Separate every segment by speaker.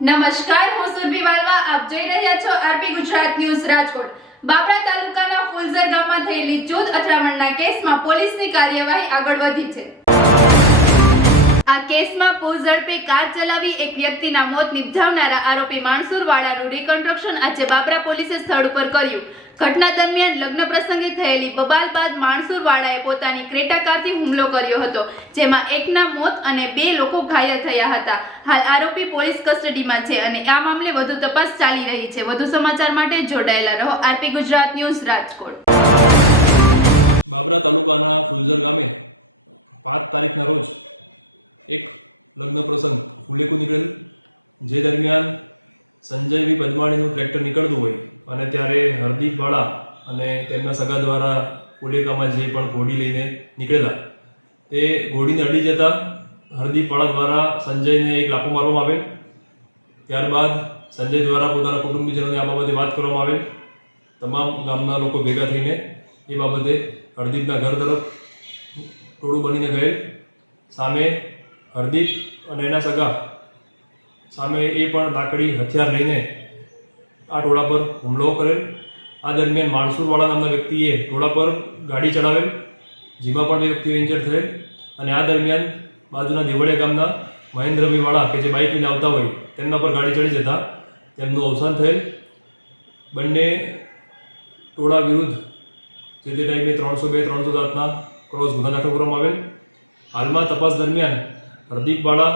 Speaker 1: નમસ્કાર, હું સુરભી વાલવા. આપ જોઈ રહ્યા છો આરપી ગુજરાત ન્યૂઝ રાજકોટ. બાબરા તાલુકાના ફુલઝર ગામમાં થયેલી જૂથ અથડામણના કેસમાં પોલીસની કાર્યવાહી આગળ વધી છે. આ કેસમાં પૂર ઝડપે કાર ચલાવી એક વ્યક્તિના મોત નિપજાવનારા આરોપી માણસુર વાળાનું રિકન્સ્ટ્રક્શન આજે બાબરા પોલીસે સ્થળ ઉપર કર્યું. ઘટના દરમિયાન લગ્ન પ્રસંગે થયેલી બબાલ બાદ માણસુર વાળાએ પોતાની ક્રેટા કારથી હુમલો કર્યો હતો, જેમાં એકના મોત અને બે લોકો ઘાયલ થયા હતા. હાલ આરોપી પોલીસ કસ્ટડીમાં છે અને આ મામલે વધુ તપાસ ચાલી રહી છે. વધુ સમાચાર માટે જોડાયેલા રહો. RP Gujarat news Rajkot.
Speaker 2: Babra તાલુકાના ફુલઝર ગામે પાંચ તારીખના રોજ એક લગ્ન પ્રસંગ ફુલેકું નીકળેલ, જે દરમિયાન સંજય બી પદમાણીનું ટ્રેક્ટર નીકળતું હોય અને ત્યારે હરદીપવાળા અને તેમના સગા દ્વારા ફુલેકામાં જે પણ ઘોડી લઈને નીકળેલા. તે ઘોડીને અડી જતા હરદીપવાળા દ્વારા સંજયને એક લાફો મારવામાં આવે ત્યારબાદ સંજય દ્વારા પોતાના કુટુંબીજનોને આ બાબતે વાત કરવામાં આવે તમામ ગામના લોકો ભેગા થઈને એ બાબતે હરદીપના ઘર તરફ ટોળું બનીને ગયેલ. સામે હરદીપ અને એના સગા સામે એ પણ લાકડી હથિયાર લઈને આ ટોળા પર હુમલો કરેલ. આ દરમિયાન માણસુરવાળા નામના વ્યક્તિએ ટોળા પર ગાડી ચડાવેલ, જેમાં પણ બે વ્યક્તિઓ ઇન્જર થયેલ અને આ દરમિયાન બાજુના દેવળિયા ગામના મહેન્દ્રભાઈવાળા કે જે બાઇક લઈને આવતા હોય તેમના પર ગાડી ચડી જતા તેમનું અવસાન થયેલ. બંને ટોળા વિરુદ્ધ જે તે ટાઈમે ત્રણસો બે, ત્રણસો સાતના ક્રોસ ગુના દાખલ કરવામાં આવેલ. હાલમાં તપાસ દરમિયાન હરદીપવાળા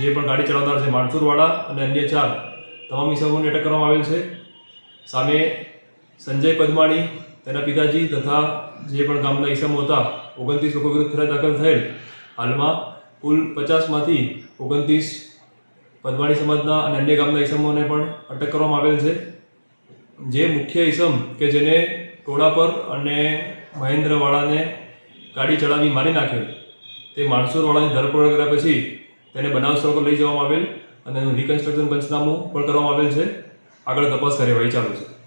Speaker 2: જે પણ ગાડી ચલાવનાર છે, માણસુરવાળા અને અન્ય ચાર, તમામ ઇસમોને અટક કરવામાં આવેલ છે. સામે સંજય પદમાણી, તેના પિતાજી તથા જે પણ ગામના ઇસમો હતા, ઓગણત્રીસ લોકો વિરુદ્ધ ફરિયાદ દાખલ થયેલ. હાલમાં કુલ પચાસમાંથી ઓગણત્રીસ પદવાણી સમાજના અને અન્ય ગામના ઇસમોને પણ અટક કરવામાં આવેલ છે. જે મુખ્ય ઇસમ કે જેને ટોળા પર અને મહેન્દ્રવાળાને ગાડી ચડાવી મારી નાખેલ. તે માણસુરવાળાની ધરપકડ કર્યા પછી તેને બનાવ સ્થળ પર લઈ જવામાં આવેલ અને રિકન્સ્ટ્રક્શન પંચનામું પણ કરવામાં આવેલ છે. આગળ તપાસ કાર્યવાહી ચાલુ છે.